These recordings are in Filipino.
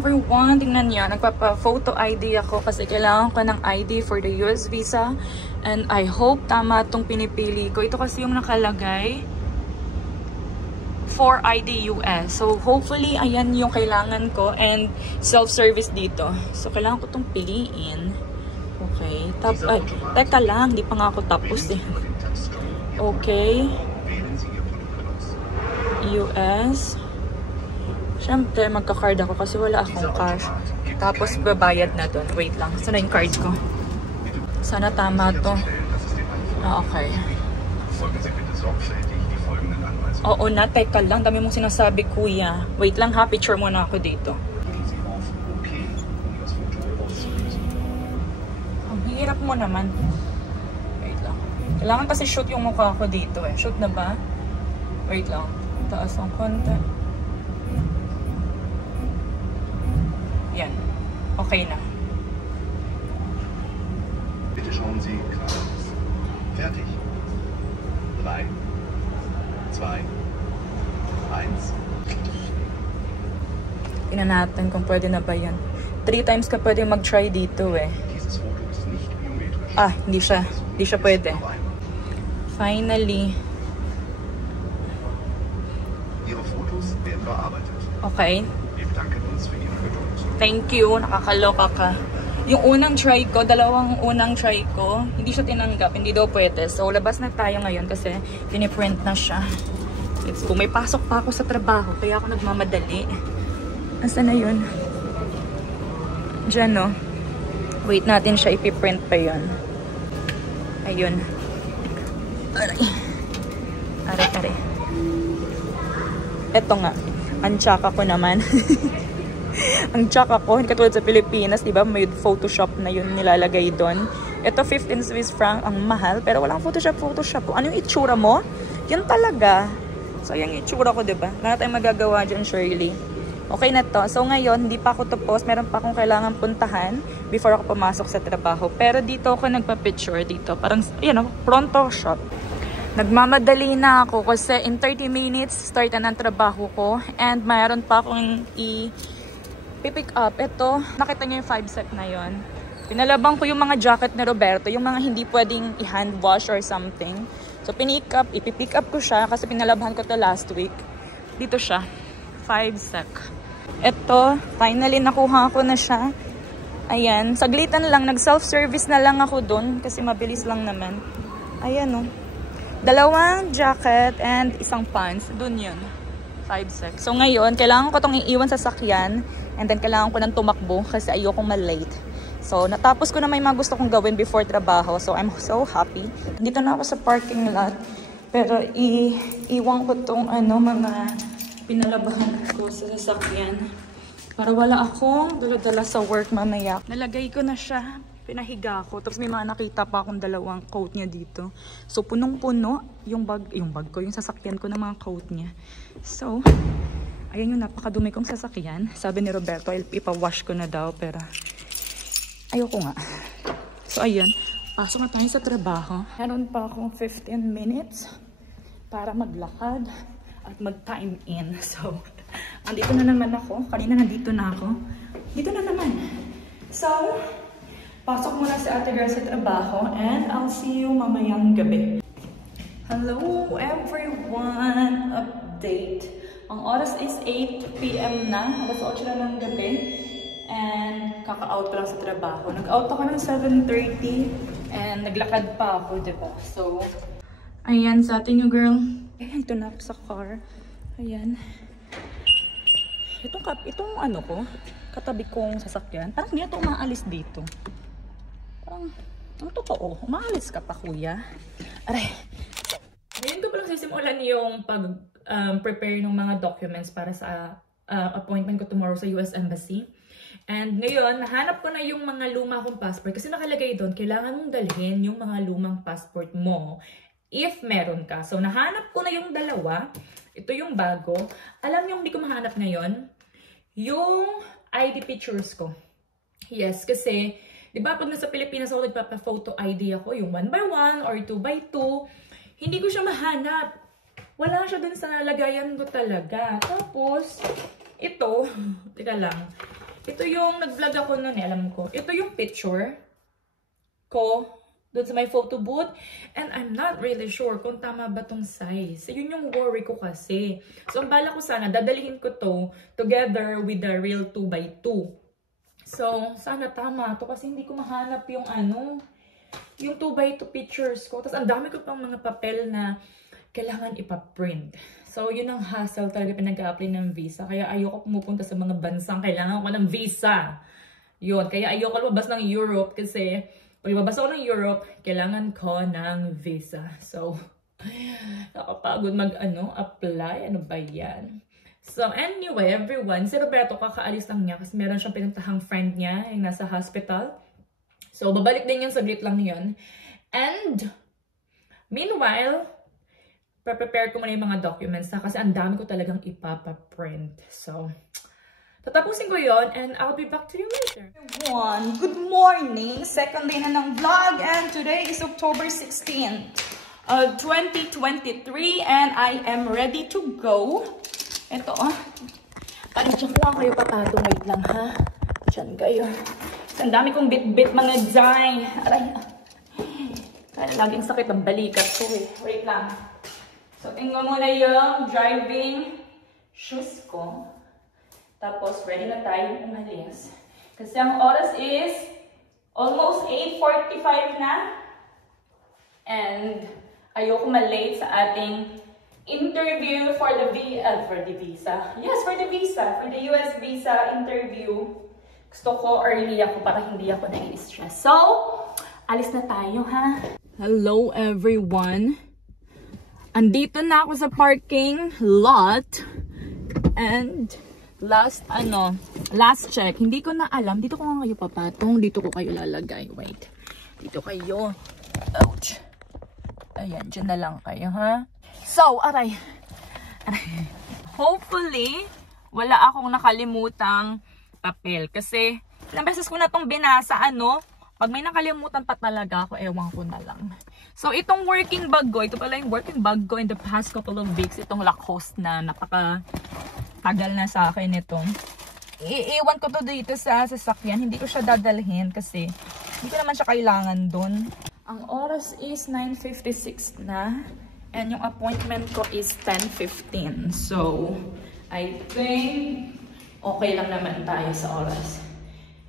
everyone, tingnan niya, nagpapa-photo ID ako kasi kailangan ko ng ID for the US visa. And I hope tama itong pinipili ko. Ito kasi yung nakalagay for ID US. So hopefully, ayan yung kailangan ko and self-service dito. So kailangan ko itong piliin. Okay. Teka lang, di pa nga ako tapos eh. Okay. US. Siyempre, magka-card ako kasi wala akong cash. Tapos, babayad na doon. Wait lang. Saan na yung card ko? Sana tama to. Ah, okay. Oo na, teka lang. Dami mong sinasabi, kuya. Wait lang ha, picture muna ako dito. Ang hirap mo naman. Wait lang. Kailangan kasi shoot yung mukha ko dito eh. Shoot na ba? Wait lang. Taas ang konti. Yan. Okay na. Bitte schauen Sie geradeaus. Fertig. 3, 2, 1. Tingnan natin kung pwede na ba yan. 3 times ka pwede mag-try dito eh. Ah, hindi siya. Hindi siya pwede. Finally. Ihre Fotos werden bearbeitet. Okay. Wir bedanken uns für Ihre Geduld. Thank you. Nakakaloka ka. Yung unang try ko, dalawang unang try ko, hindi siya tinanggap. Hindi daw pwede. So, labas na tayo ngayon kasi piniprint na siya. Let's go. May pasok pa ako sa trabaho. Kaya ako nagmamadali. Nasaan na yun? Diyan, no? Wait natin siya. Ipiprint pa yun. Ayun. Aray. Aray. Eto nga. Ang tsaka ko naman. Ang tsaka ko, hindi katulad sa Pilipinas, diba? May Photoshop na yun nilalagay doon. Ito, 15 Swiss franc, ang mahal. Pero walang Photoshop. Ano yung itsura mo? Yan talaga. So, yung itsura ko, diba? Wala tayong magagawa dyan, Shirley. Okay na to. So, ngayon, hindi pa ako tapos. Meron pa akong kailangan puntahan before ako pumasok sa trabaho. Pero dito ako nagpa-picture dito. Parang, you know, pronto shop. Nagmamadali na ako kasi in 30 minutes, start na ng trabaho ko. And mayroon pa akong pick up. Ito, nakita niyo yung 5 set na yon. Pinalabang ko yung mga jacket ni Roberto, yung mga hindi pwedeng i-hand wash or something. So, ipipick up ko siya kasi pinalabahan ko to last week. Dito siya, 5 sec. Ito, finally nakuha ko na siya. Ayan, saglitan lang, nag-self-service na lang ako dun kasi mabilis lang naman. Ayan o. 2 jacket and isang pants. Dun yun. 5 sec. So ngayon, kailangan ko itong iiwan sa sakyan. And then, kailangan ko nang tumakbo kasi ayokong ma-late. So, natapos ko na may mga gusto kong gawin before trabaho. So, I'm so happy. Dito na ako sa parking lot. Pero, iwan ko itong mga pinalabahan ko sa sasakyan. Para wala akong dala-dala sa work mamaya. Nalagay ko na siya. Pinahiga ko. Tapos may mga nakita pa akong 2 coat niya dito. So, punong-puno yung bag ko, yung sasakyan ko ng mga coat niya. So, ayan yung napakadumi kong sasakyan. Sabi ni Roberto, ipa-wash ko na daw. Pero, ayoko nga. So, ayan. Pasok na tayo sa trabaho. Meron pa akong 15 minutes para maglakad at mag-time in. So, andito na naman ako. Kanina nandito na ako. Dito na naman. So, pasok muna si Ate Girl sa trabaho and I'll see you mamayang gabi. Hello everyone! Update. Ang oras is 8 PM na. Alas 8 na ng gabi. And kaka-out ko lang sa trabaho. Nag-out ako ng 7:30 and naglakad pa ako, diba? So, ayan sa atin yung girl. Ayan, ito na ako sa car. Ayan. Itong ano ko, katabi kong sasakyan. Parang hindi na ito umaalis dito. Parang, ang totoo, umaalis ka pa, kuya. Aray. Ngayon ko palang sisimulan yung prepare ng mga documents para sa appointment ko tomorrow sa US Embassy. And ngayon, nahanap ko na yung mga luma kong passport. Kasi nakalagay doon, kailangan mong dalhin yung mga lumang passport mo if meron ka. So, nahanap ko na yung 2. Ito yung bago. Alam niyo, hindi ko mahanap ngayon yung ID pictures ko. Yes, kasi, di ba pag nasa Pilipinas ako, nagpapa-photo ID ako, yung 1x1 or 2x2, hindi ko siya mahanap. Wala siya dun sa lagayan ko talaga. Tapos, ito, teka lang, Ito yung nag-vlog ako noon eh, alam ko. Ito yung picture ko doon sa may photo booth. And I'm not really sure kung tama ba tong size. Yun yung worry ko kasi. So, ang bala ko sana, dadalihin ko to together with the real 2x2. So, sana tama to kasi hindi ko mahanap yung yung 2x2 pictures ko. Tapos, ang dami ko pang mga papel na kailangan ipaprint. So, yun ang hassle talaga pinag-a-apply ng visa. Kaya ayoko pumupunta sa mga bansang kailangan ko ng visa. Yun. Kaya ayoko lumabas ng Europe kasi pag lumabas ako ng Europe, kailangan ko ng visa. So, nakapagod apply. Ano ba yan? So, anyway, everyone, si Roberto kakaalis lang niya kasi meron siyang pinuntahang friend niya yung nasa hospital. So, babalik din yun, saglit lang yun. And, meanwhile, prepare ko muna yung mga documents na kasi ang dami ko talagang ipapaprint. So, tatapusin ko yun and I'll be back to you later. Everyone, good morning! Second day na ng vlog and today is October 16th, 2023 and I am ready to go. Ito Diyan ko lang kayo papatong. Wait lang ha. Diyan kayo. Ang dami kong bit-bit mga design. Aray. Kaya laging sakit ang balikat ko eh. Wait lang. So, tingnan muna yung driving shoes ko. Tapos, ready na tayo umalis. Kasi ang oras is almost 8:45 na. And ayoko malate sa ating interview for the visa. Yes, for the visa. For the US visa interview. Gusto ko early ako para hindi ako nai-stress. So, alis na tayo ha. Hello everyone. Andito na ako sa parking lot. And last check. Hindi ko na alam. Dito ko nga kayo papatong. Dito ko kayo lalagay. Wait. Dito kayo. Ouch. Ayan, dyan na lang kayo ha. So, aray. Hopefully, wala akong nakalimutang papel. Kasi, ilang beses ko na itong binasa, pag may nakalimutan pa talaga ako, ewan ko na lang. So, itong working bag ko, ito pala yung working bag ko in the past couple of weeks, itong Lacoste na napaka-tagal na sa akin ito. Iiwan ko to dito sa sasakyan, hindi ko siya dadalhin kasi hindi ko naman siya kailangan dun. Ang oras is 9:56 na. And yung appointment ko is 10:15. So, I think okay lang naman tayo sa oras.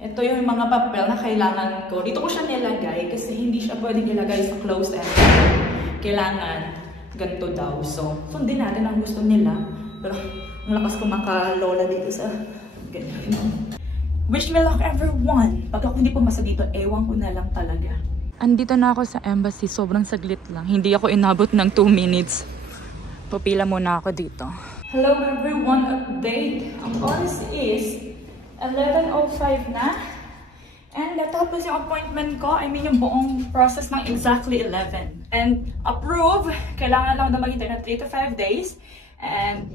Ito yung mga papel na kailangan ko. Dito ko siya nilagay kasi hindi siya pwedeng ilagay sa closed envelope. Kailangan ganito daw. So, sundin natin ang gusto nila. Pero, ang lakas ko makalola dito sa ganyan. Wish me luck everyone. Pag ako hindi pumasa dito, ewan ko na lang talaga. Andito na ako sa embassy. Sobrang saglit lang. Hindi ako inabot ng 2 minutes. Pupila muna ako dito. Hello everyone. Update. Ang oras is 11:05 na. And natapos yung appointment ko. I mean yung buong process ng exactly 11. And approve. Kailangan lang na maghintay na 3 to 5 days. And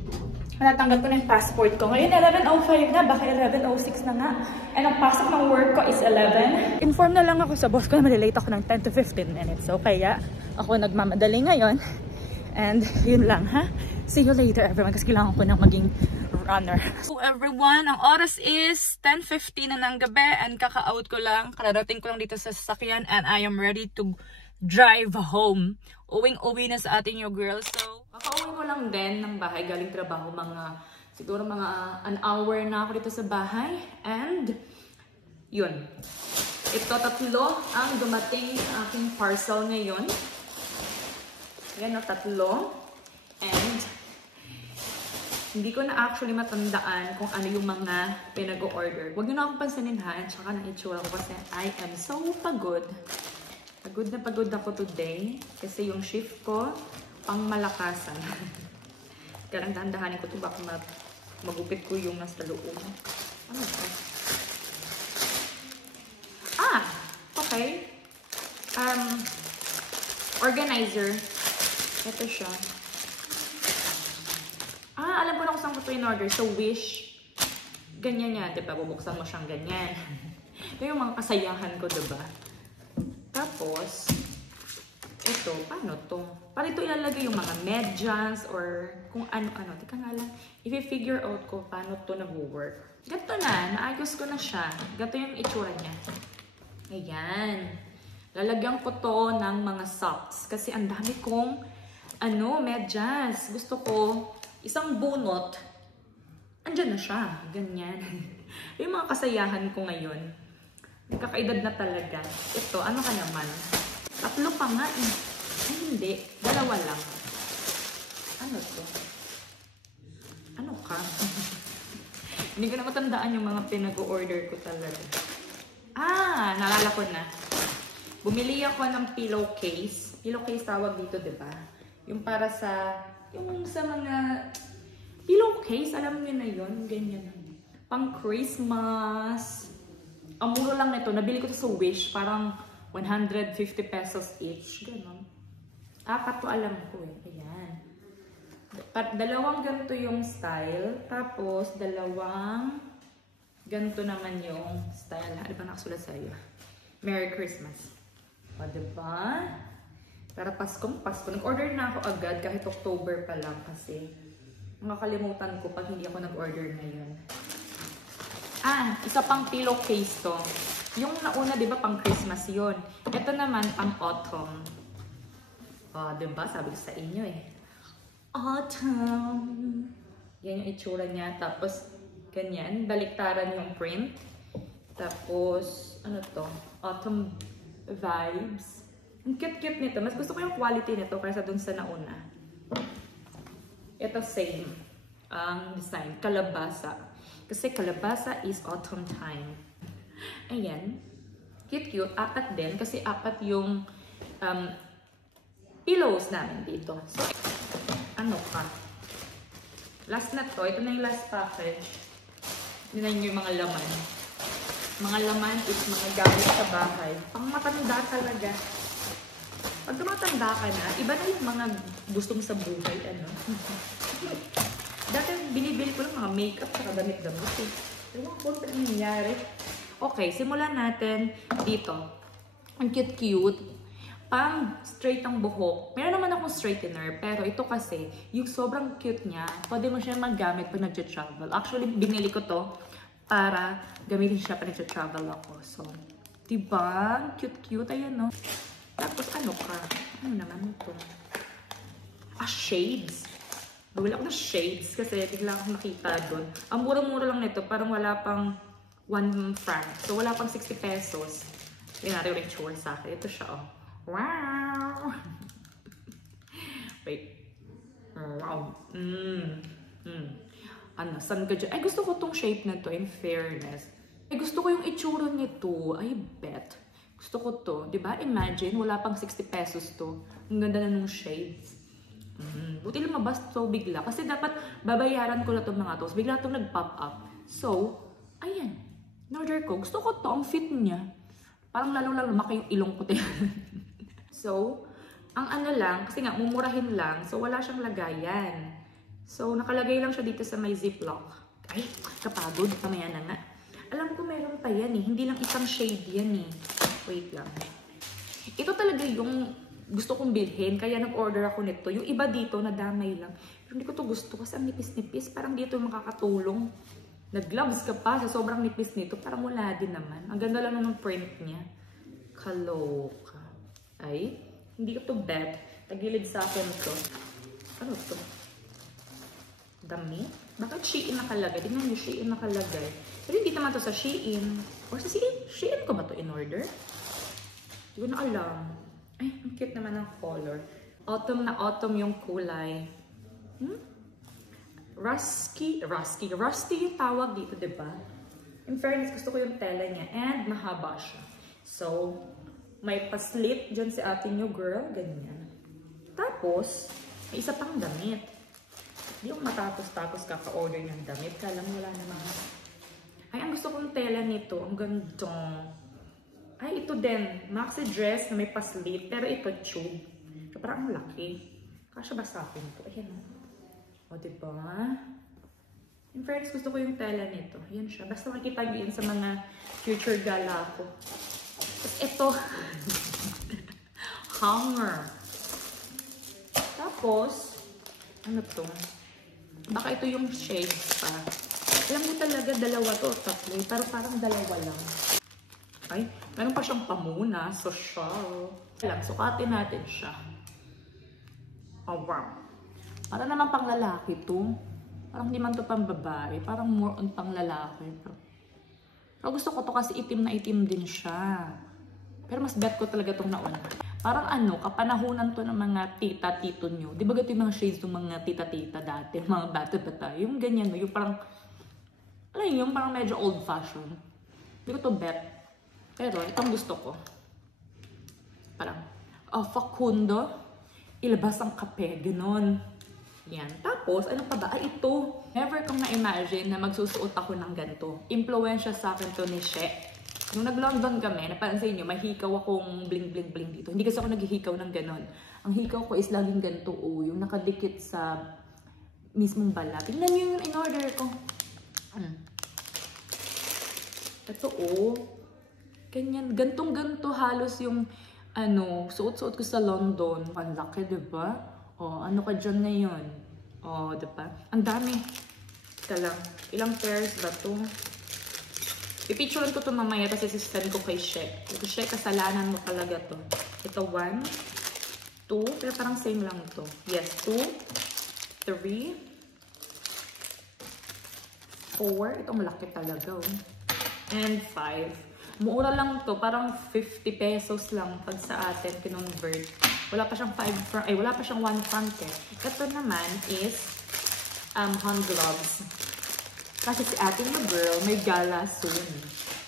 natanggap ko na yung passport ko. Ngayon 11:05 na. Baka 11:06 na nga. And ang pasok ng work ko is 11. Inform na lang ako sa boss ko na malilate ako ng 10 to 15 minutes. So kaya ako nagmamadali ngayon. And yun lang ha. See you later everyone kasi kailangan ko nang maging runner. So everyone, ang oras is 10:50 na ng gabi and kaka-out ko lang. Kararating ko lang dito sa sasakyan and I am ready to drive home. Uwing-uwi na sa ating yung girl. So, kaka-uwi ko lang din ng bahay galing trabaho. Siguro mga an hour na ako dito sa bahay. And, yun. Ito 3 ang dumating sa aking parcel ngayon. Yan o, 3. And, hindi ko na actually matandaan kung ano yung mga pinag-order. Huwag nyo na akong pansinin ha. Tsaka na itsura ko kasi I am so pagod. Pagod na pagod ako today. Kasi yung shift ko, pang malakasan. Kaya dahan-dahanin ko ito baka magupit ko yung nasa loob. Ano ito? Okay. Organizer. Ito siya. Alam ko na kung saan ko ito in-order. So, Wish. Ganyan yan, diba? Bubuksan mo siyang ganyan. Ito yung mga kasayahan ko, diba? Tapos, ito to. Paano to? Para ito ilalagay yung mga medyas or kung ano-ano. Teka nga lang, i-figure out ko paano to nag-work. Ganito na, naayos ko na siya. Ganito yung itsura niya. Ayan. Lalagyan ko to ng mga socks. Kasi ang dami kong, medyas. Gusto ko, isang bunot, andyan na siya. Ganyan. Yung mga kasayahan ko ngayon. Nagkakaedad na talaga. Ito, ano ka naman? 3 pa nga eh. Ay, hindi. 2 lang. Ano to? Ano ka? Hindi ko na matandaan yung mga pinag-order ko talaga. Naalala ko na. Bumili ako ng pillowcase. Pillowcase tawag dito, diba? Yung para sa, mga pillowcase, alam niyo na yun. Ganyan. Pang Christmas. Ang mura lang nito. Nabili ko to sa Wish. Parang 150 pesos each. Ganon. 4 to alam ko eh. Ayan. 2 ganito yung style. Tapos, 2 ganito naman yung style. Ano ba nakasulat sa'yo? Merry Christmas. O, diba? Para Paskong Pasko. Nag-order na ako agad kahit October pa lang kasi makakalimutan ko pag hindi ako nag-order ngayon. Isa pang pillowcase to. Yung nauna, di ba, pang Christmas yun. Ito naman, pang autumn. Di ba? Sabi ko sa inyo eh. Autumn. Yan yung itsura niya. Tapos, ganyan. Baliktaran yung print. Tapos, ano to? Autumn vibes. Ang cute-cute nito. Mas gusto ko yung quality nito kaysa dun sa nauna. Ito, same. Ang design. Kalabasa. Kasi kalabasa is autumn time. Ayan. Cute-cute. 4 din. Kasi 4 yung pillows namin dito. So, ano ka? Last na to. Ito na yung last package. Yun na yung mga laman. Mga laman is mga gamit sa bahay. Pang matanda talaga. Pag tumatanda ka na, iba na yung mga gustong sa buhay. Dati binibili ko lang mga makeup at damit-damit eh. Ewan ko ano nangyayari. Okay, simulan natin dito. Ang cute-cute. Pang straight ang buhok. Meron naman akong straightener, pero ito kasi, yung sobrang cute niya, pwede mo siya magamit pag nag-travel. Actually, binili ko to para gamitin siya pag nag-travel ako. So, diba? Cute-cute. Ayan, no? Tapos, ano ka? Ano naman ito? Shades. Wala ko na shades kasi bigla akong nakita doon. Ang mura-mura lang nito, parang wala pang 1 franc. So, wala pang 60 pesos. Hindi natin yung ritual sa akin. Ito siya, oh. Wow! Wait. Wow. Ano, saan ka dyan? Ay, gusto ko tong shape na to, in fairness. Ay, gusto ko yung itsura nito. I bet. Gusto ko to. Diba? Imagine, wala pang 60 pesos to. Ang ganda na nung shades. Buti lumabas to bigla. Kasi dapat babayaran ko na itong mga to. Bigla itong nag-pop up. So, ayan. In-order ko. Gusto ko to. Ang fit niya. Parang lalo-lalo lumaki yung ilong ko. So, ang ano lang, kasi nga, mumurahin lang. So, wala siyang lagayan. So, nakalagay lang siya dito sa may ziplock. Ay, kapagod. Pamaya na nga. Alam ko meron pa yan eh. Hindi lang isang shade yan eh. Wait lang. Ito talaga yung gusto kong bilhin, kaya nag-order ako nito. Yung iba dito, nadamay lang. Pero hindi ko to gusto kasi ang nipis-nipis. Parang dito makakatulong. Nag-gloves ka pa sa sobrang nipis nito. Parang wala din naman. Ang ganda lang ng print niya. Kaloka. Ay, hindi ko to bet. Tagilid sa akin to. Ano to? Dami? Bakit Shein nakalagay? Tingnan nyo, Shein nakalagay. Pero hindi naman to sa Shein. Or sa Shein? Shein ko ba to in order? Hindi ko na alam. Ay, ang cute naman ng color. Autumn na autumn yung kulay. Rusty yung tawag dito, diba? In fairness, gusto ko yung tela niya. And mahaba siya. So, may paslit dyan si ate nyo, girl. Ganyan. Tapos, may isa pang damit. Hindi yung matapos-tapos kaka-order ng damit. Kala mo wala naman. Ay, ang gusto kong tela nito. Ang gandong. Ay, ito din. Maxi dress na may paslit. Pero ito, tube. So, parang ang laki. Kasya ba sa akin ito? Ayan. O, diba? In fairness, gusto ko yung tela nito. Ayan siya. Basta makikita nyo yun sa mga future gala ko. Tapos ito. Hanger. Tapos, ano to? Baka ito yung shades pa. Alam mo talaga, dalawa to, tatlo. Pero parang dalawa lang. Ay, meron pa siyang pamuna. Social. Alam, sukatin natin siya. Oh, wow. Para naman pang lalaki to. Parang di man to pang babae. Parang more on pang lalaki. Pero gusto ko to kasi itim na itim din siya. Pero mas bet ko talaga itong nauna. Parang ano, kapanahunan to ng mga tita-tito nyo. Di ba gato yung mga shades ng mga tita-tita dati? Mga bata-bata. Yung ganyan, yung parang, alam yung parang medyo old-fashioned. Hindi ko to bet. Pero itong gusto ko. Parang, Facundo, ilabas ang kape, gano'n. Yan. Tapos, ano pa ba? Ay, ito. Never kong na-imagine na magsusuot ako ng ganito. Impluwensya sa akin to ni She. Nung nag-London kami, napansin nyo, mahikaw akong bling-bling-bling dito. Hindi kasi ako naghihikaw ng ganon. Ang hikaw ko is laging ganito, yung nakadikit sa mismong balat. Tingnan nyo yung in-order ko. Ito, ganyan. Gantong-ganto halos yung, suot-suot ko sa London. Ang laki, diba? Ano ka dyan ngayon? Diba? Ang dami. Ika lang. Ilang pairs ba to? Ipicturean ko ito mamaya kasi sisend ko kay She. Ito, She, kasalanan mo talaga to. Ito, 1, 2, pero parang same lang to. Yes, 2, 3, 4. Ito, malaki talaga, and 5. Mura lang to. Parang 50 pesos lang pag sa atin kinonvert. Wala pa siyang 5 franc. Wala pa siyang 1 franc eh. Ito naman is hand gloves. Kasi si ating na girl, may gala soon.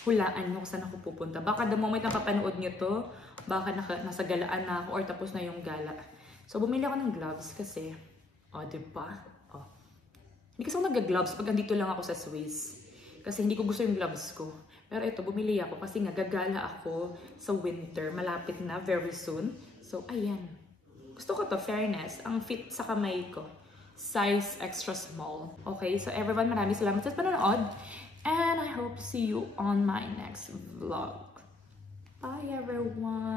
Hulaan nyo kung saan ako pupunta. Baka the moment na papanood nyo to, baka nasa galaan na ako or tapos na yung gala. So, bumili ako ng gloves kasi, diba? Hindi kasi ako nag-gloves pag andito lang ako sa Swiss. Kasi hindi ko gusto yung gloves ko. Pero ito, bumili ako kasi nga gagala ako sa winter. Malapit na, very soon. So, ayan. Gusto ko to, fairness. Ang fit sa kamay ko. Size extra small. Okay, so everyone, maraming salamat sa panonood. And I hope to see you on my next vlog. Bye, everyone!